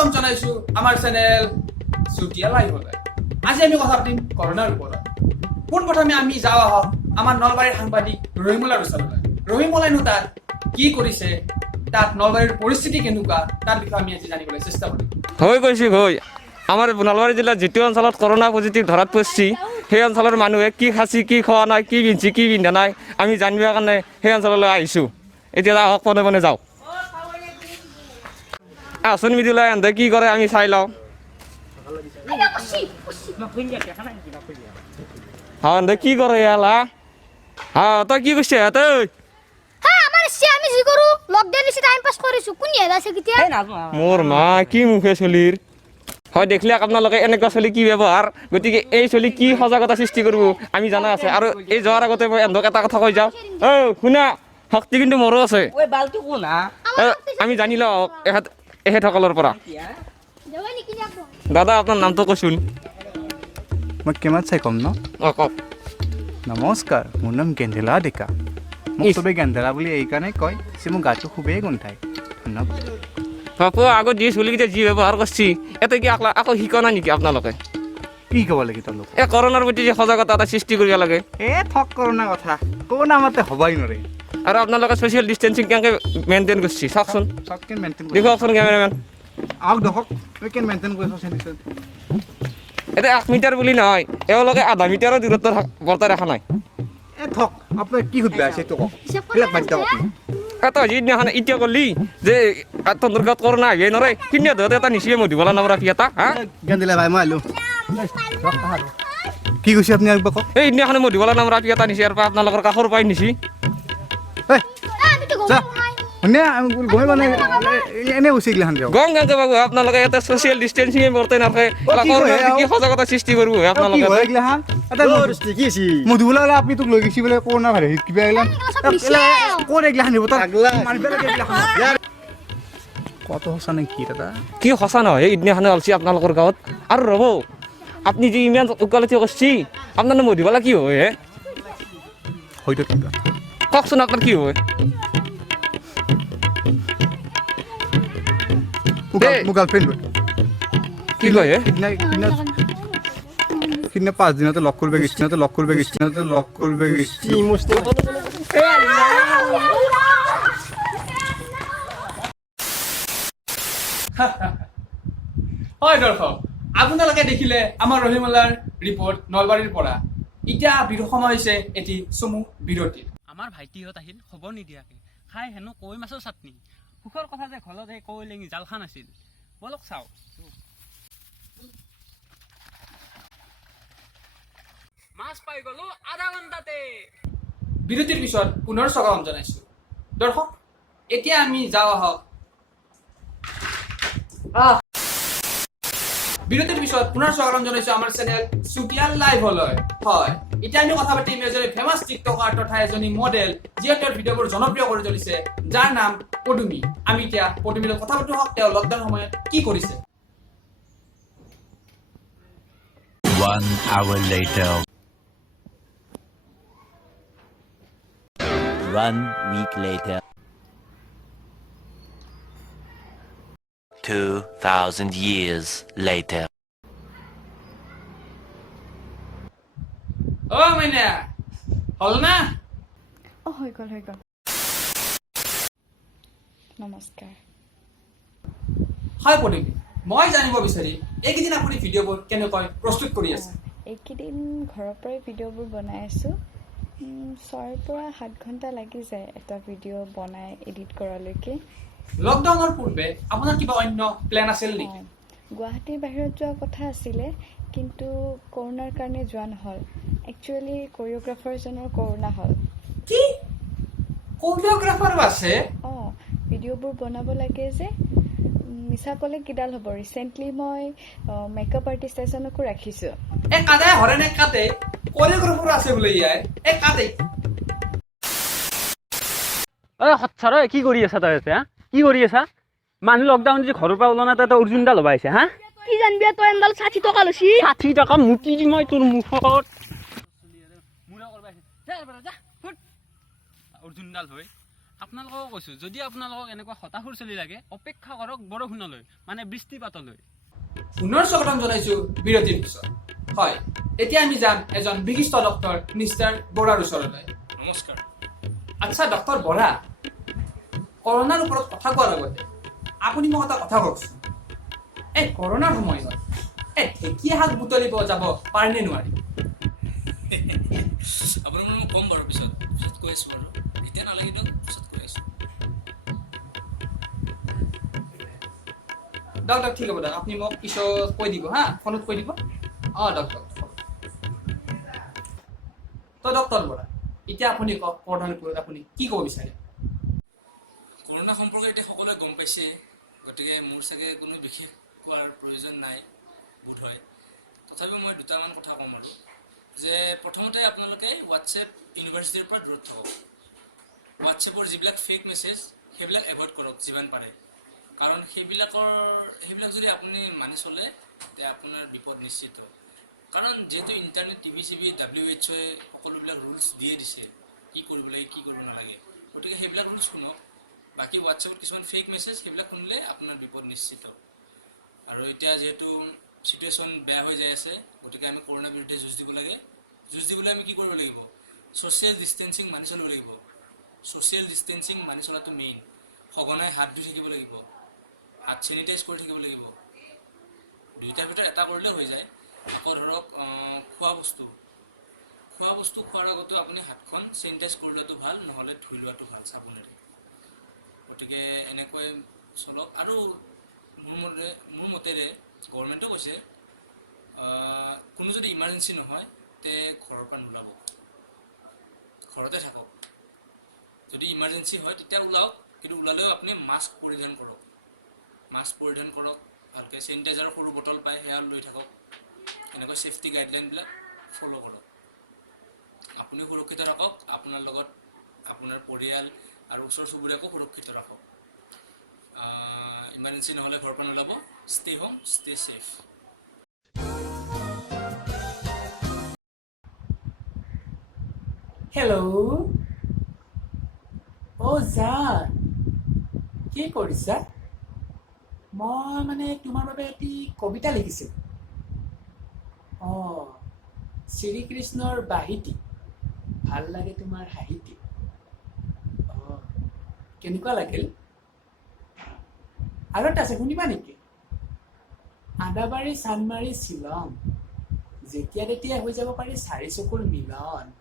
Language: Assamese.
স্বাগতম জনাইছো আমাৰ চেনেল চুটিয়া লাইভলৈ। আজি আমি কথা পাতিম কৰোনাৰ ওপৰত। পোনপ্ৰথমে আমি যাওঁ আহক আমাৰ নলবাৰীৰ সাংবাদিক ৰহিমুল্লাৰ ওচৰলৈ। ৰহিমুল্লাইনো তাত কি কৰিছে, তাত নলবাৰীৰ পৰিস্থিতি কেনেকুৱা, তাৰ বিষয়ে আমি আজি জানিবলৈ চেষ্টা কৰিম। হৈ গৈছে হৈ আমাৰ নলবাৰী জিলাত যিটো অঞ্চলত কৰোনা পজিটিভ ধৰাত পৰিছে সেই অঞ্চলৰ মানুহে কি খাইছে, কি খোৱা নাই, কি পিন্ধিছে, কি পিন্ধা নাই আমি জানিবৰ কাৰণে সেই অঞ্চললৈ আহিছোঁ। এতিয়া আহক মনে মনে যাওঁ। আচোন মিডিলৈ এহঁতে কি কৰে আমি চাই লওঁ। এহঁতে কি কৰে ইয়ালা? তই কি কৰিছে তই? মোৰ মা কি মুখে চলিৰ হয় দেখিলে আপোনালোকে এনেকুৱা চলি কি ব্যৱহাৰ, গতিকে এই চলি কি সজাগতা সৃষ্টি কৰিব আমি জানা আছে। আৰু এই যোৱাৰ আগতে মই এহঁতক এটা কথা কৈ যাওঁ, শুনা শক্তি কিন্তু মোৰো আছে। আমি জানি লওঁ এখেতসকলৰ পৰা। দাদা আপোনাৰ নামটো কচোন। মই কিমান চাই ক'ম ন? কওক। নমস্কাৰ, মোৰ নাম গেন্ধেলা ডেকা। মোক চবেই গেন্ধেলা বুলি এইকাৰণে কয় যে মোৰ গাটো খুবেই গোন্ধায়। ধন্যবাদ। বাপু আগত যি চলিকেইটা যি ব্যৱহাৰ কৰিছে এতে কি আকৌ শিকা নাই নেকি আপোনালোকে? কি ক'ব লাগে তেওঁলোক? এই কৰোণাৰ প্ৰতি যে সজাগতা এটা সৃষ্টি কৰিব লাগে। ঠক কৰোণা কথা কৰোণা মাতে হ'বই নোৱাৰে। আৰু আপোনালোকে ছ'চিয়েল ডিষ্টেঞ্চিং কেনেকৈ মেইনটেইন কৰিছে চাওকচোন, চবকে মেইনটেইন কৰি দেখুৱাওকচোন কেমেৰামেন। আহক দেখক কেন মেইনটেইন কৰি ছ'চিয়েল ডিষ্টেঞ্চ। এতিয়া 1 মিটাৰ বুলি নহয়, এওঁলোকে আধা মিটাৰৰ দূৰত্ব বৰ্তাই ৰখা নাই। ঠক আপোনাৰ কি সুধিব আছে এইটো কওক। এইবিলাক বাদ দিয়ক আপুনি। তই যিদিনাখন এতিয়া ক'লি যে তহঁতৰ গাঁৱত কৰোণা আহিবই নোৱাৰে, কিনে ধৰতে এটা নিচিয়ে মধুবালা নামৰ ৰাফি এটা গেন্ধেলা ভাই মই আহিলোঁ। কি কৈছে আপুনি একবাৰ কওক। এই দিনাখনে মধুবালা নামৰ ৰাফি এটা নিচি আৰু আপোনালোকৰ কাষৰ পৰাই নিচি। শুনে গৈ মানে এনেই গৈছে এইগিলাখান দিয়ক। গম কেনেকৈ পাব আপোনালোকে ইয়াতে ছ'চিয়েল ডিষ্টেঞ্চিং বৰ্তাই নাথাকে, কি সজাগতা সৃষ্টি কৰিব আপোনালোকে। মধুবোলা আপুনি তোক লৈ গৈছে বোলে কৰোণা ভাইৰাছ কিবা এইগিলান ক'ত এইগিলাখান দিব তাক কত সঁচা নে কি দাদা? কি সঁচা নহয় এইদিনাখনে ওলছি আপোনালোকৰ গাঁৱত। আৰু ৰ'ব আপুনি যে ইমান উকালতি কৰিছে আপোনাৰ মধুবালা কি হয় হে? হয়তো কিবা কওকচোন আপোনাৰ কি হয়? মোৰ গাৰ্লফ্ৰেণ্ড কি কয় হে? সিদিনা 5 দিনতে লগ কৰিব গৈছে, হয় দৰ্শক, আপোনালোকে দেখিলে আমাৰ ৰহিমুল্লাৰ ৰিপৰ্ট নলবাৰীৰ পৰা। এতিয়া সময় হৈছে এটি চমু বিৰতিৰ। আমাৰ ভাইটিহঁত আহিল খবৰ নিদিয়াকে, খাই হেনো কৈ মাছৰ চাটনি। সুখৰ কথা যে ঘৰত সেই কৈ লেঙি জালখান আছিল। বলক চাওঁ। মাছ পাই গলো আধা ঘণ্টাতে। বিৰতিৰ পিছত পুনৰ স্বাগতম জনাইছো। দৰ্শক এতিয়া আমি যাওঁ আহক বিৰতিৰ পিছত পুনৰ স্বাগতম জনাইছো আমাৰ চেনেল চুটিয়া লাইভলৈ। হয়, এতিয়া আমি কথা পাতিম এজনী ফেমাছ টিকটকাৰ তথা এজনী মডেল যিয়ে তেওঁৰ ভিডিঅ'বোৰ জনপ্ৰিয় কৰি তুলিছে, যাৰ নাম পদুমী। আমি এতিয়া পদুমীৰ লগত কথা পাতো হওক তেওঁ লকডাউন সময়ত কি কৰিছে। 1 hour later. 1 week later. 2,000 years later. মাইনা হল না? হৈ গ'ল নমস্কাৰ। হয় পদুমী, মই জানিব বিচাৰিম এইকেইদিন আপুনি ভিডিঅ'বোৰ কেনেকৈ প্ৰস্তুত কৰি আছে? এইকেইদিন ঘৰৰ পৰাই ভিডিঅ'বোৰ বনাই আছোঁ। 6ৰ পৰা 7 ঘণ্টা লাগি যায় এটা ভিডিঅ' বনাই এডিট কৰালৈকে। লকডাউনৰ পূৰ্বে আপোনাৰ কিবা অন্য প্লেন আছিল নেকি? গুৱাহাটীৰ বাহিৰত যোৱা কথা আছিলে, কিন্তু কৰোণাৰ কাৰণে যোৱা নহ'ল। একচুৱেলি কৰিঅ'গ্ৰাফাৰজনৰ কৰোণা হ'ল। কি কৰিঅ'গ্ৰাফাৰো আছে? ভিডিঅ'বোৰ বনাব লাগে যে, মিছা ক'লে কিডাল হ'ব। ৰিচেণ্টলি মই মেকআপ আৰ্টিষ্ট এজনকো ৰাখিছোঁ। কাদাই হৰেনে কাটে কৰিঅ'গ্ৰাফাৰো আছে বোলে ইয়াই। কাটে সচ্ছাৰ কি কৰি আছা তই এতিয়া? কি কৰি আছা? মানুহ লকডাউন যে ঘৰৰ পৰা ওলোৱা নাই, তই অৰ্জুনডাল ল'বা আহিছে হা? কি জানবি তই এডাল 60 টকা লৈছি। 60 টকা মুটি দি মই তোৰ মুখত অৰ্জুনডাল হয় আপোনালোকক কৈছোঁ যদি আপোনালোকক এনেকুৱা হতাশাৰ চলি লাগে অপেক্ষা কৰক বৰষুণলৈ মানে বৃষ্টিপাতলৈ পুনৰ স্বাগতম জনাইছো বিৰতিৰ পিছত হয় এতিয়া আমি যাম এজন বিশিষ্ট ডক্টৰ মিষ্টাৰ বৰাৰ ওচৰলৈ নমস্কাৰ আচ্ছা ডক্টৰ বৰা কৰোনাৰ ওপৰত কথা কোৱাৰ আগতে আপুনি মোক এটা কথা কওকচোন এই কৰোনাৰ সময়ত এই ঢেকীয়া শাক বুটলিব যাব পাৰেনে নোৱাৰি আপোনাৰ মই ক'ম বাৰু পিছত কৈ আছোঁ বাৰু এতিয়া নালাগে দিয়ক পিছত কৈ আছোঁ ডক্টৰ ঠিক হ'ব দিয়ক আপুনি মোক পিছত কৈ দিব হা ফোনত কৈ দিব ডক্টৰ তো ডক্টৰ বৰা এতিয়া আপুনি কওক কৰোনাৰ ওপৰত আপুনি কি ক'ব বিচাৰে কৰোণা সম্পৰ্কে এতিয়া সকলোৱে গম পাইছে গতিকে মোৰ চাগে কোনো বিশেষ কোৱাৰ প্ৰয়োজন নাই বোধ হয় তথাপিও মই দুটামান কথা ক'ম আৰু যে প্ৰথমতে আপোনালোকে হোৱাটছএপ ইউনিভাৰ্চিটিৰ পৰা দূৰত থাকক হোৱাটছএপৰ যিবিলাক ফেক মেছেজ সেইবিলাক এভইড কৰক যিমান পাৰে কাৰণ সেইবিলাক যদি আপুনি মানি চলে তেতিয়া আপোনাৰ বিপদ নিশ্চিত কাৰণ যিহেতু ইণ্টাৰনেট টিভি চিভি WHO সকলোবিলাক ৰুলছ দিয়ে দিছে কি কৰিব লাগে কি কৰিব নালাগে গতিকে সেইবিলাক ৰুলছ শুনক বাকী হোৱাটছএপত কিছুমান ফেক মেছেজ সেইবিলাক শুনিলে আপোনাৰ বিপদ নিশ্চিত আৰু এতিয়া যিহেতু চিটুৱেশ্যন বেয়া হৈ যাই আছে গতিকে আমি কৰোণাৰ বিৰুদ্ধে যুঁজ দিব লাগে যুঁজ দিবলৈ আমি কি কৰিব লাগিব ছ'চিয়েল ডিষ্টেঞ্চিং মানি চলিব লাগিব ছ'চিয়েল ডিষ্টেঞ্চিং মানি চলাটো মেইন সঘনাই হাত ধুই থাকিব লাগিব হাত চেনিটাইজ কৰি থাকিব লাগিব দুইটাৰ ভিতৰত এটা কৰিলে হৈ যায় আকৌ ধৰক খোৱা বস্তু খোৱাৰ আগতেও আপুনি হাতখন চেনিটাইজ কৰি লোৱাটো ভাল নহ'লে ধুই লোৱাটো ভাল চাবোনেৰে গতিকে এনেকৈ চলক আৰু মোৰ মতেৰে গভৰ্ণমেণ্টে কৈছে কোনো যদি ইমাৰ্জেঞ্চি নহয় তে ঘৰৰ পৰা নোলাব ঘৰতে থাকক যদি ইমাৰ্জেঞ্চি হয় তেতিয়া ওলাওক কিন্তু ওলালেও আপুনি মাস্ক পৰিধান কৰক ভালকৈ চেনিটাইজাৰৰ সৰু বটল পায় সেয়া লৈ থাকক এনেকৈ ছেফটি গাইডলাইনবিলাক ফ'ল' কৰক আপুনিও সুৰক্ষিত ৰাখক আপোনাৰ লগত আপোনাৰ পৰিয়াল আৰু ওচৰ চুবুৰীয়াকো সুৰক্ষিত ৰাখক ইমাৰ্জেঞ্চি নহ'লে ঘৰৰ পৰা নোলাব stay home stay safe hello' জান কি কৰিছা মই মানে তোমাৰ বাবে এটি কবিতা লিখিছিলোঁ শ্ৰীকৃষ্ণৰ বাহিতি ভাল লাগে তোমাৰ হাঁহিতি কেনেকুৱা লাগিল আৰু এটা আছে শুনিবা নেকি আদাবাৰী চানমাৰী শ্বিলং যেতিয়া তেতিয়া হৈ যাব পাৰি চাৰি চকুৰ মিলন